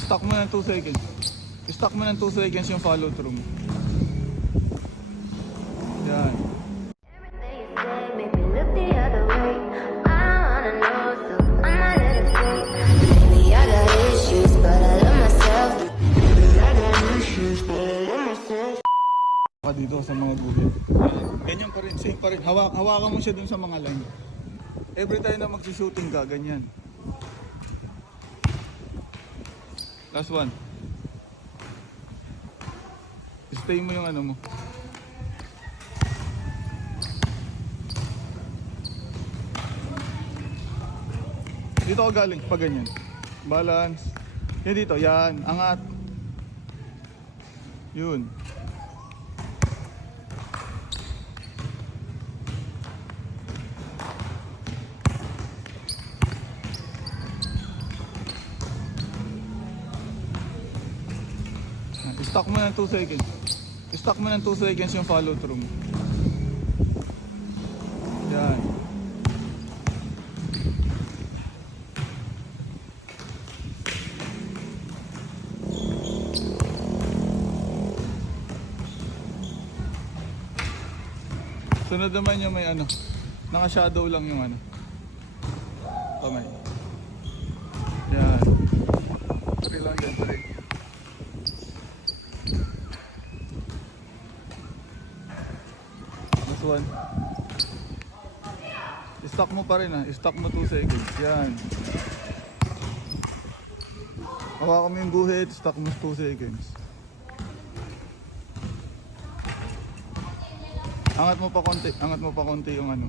Stock mo ng 2 seconds. Stock mo ng 2 seconds yung follow through mo. Yan. Dito sa mga guhit. Ganyan pa rin, same pa rin. Hawakan mo siya dun sa mga line. Every time na magsushooting ka, ganyan. Last one. Stay mo yung ano mo. Dito ako galing, pag ganyan. Balance. Yan dito, yan. Angat. Yun. Stock mo ng 2 seconds. Stock mo ng 2 seconds yung follow through mo. Yan. Sunod naman yung may ano, naka-shadow lang yung ano. Kamay. Yan. Pari lang yan, pari. Last one. Stock mo pa rin ah. Stock mo 2 seconds. Yan. Hawakan mo yung guhit, stock mo 2 seconds. Angat mo pa konti yung ano.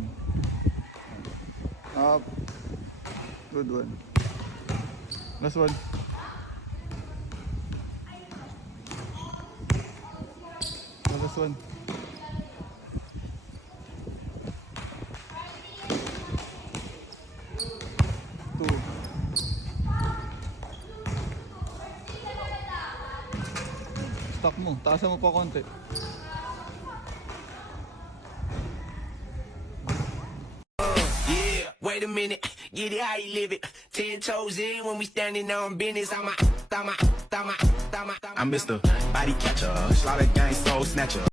Up. Good one. Last one. Last one. Two. Stock mo, taasan mo pa konti. Wait a minute, get it how you live it. 10 toes in when we standing on business. I'm Mr. Body Catcher, slaughter gang soul snatcher.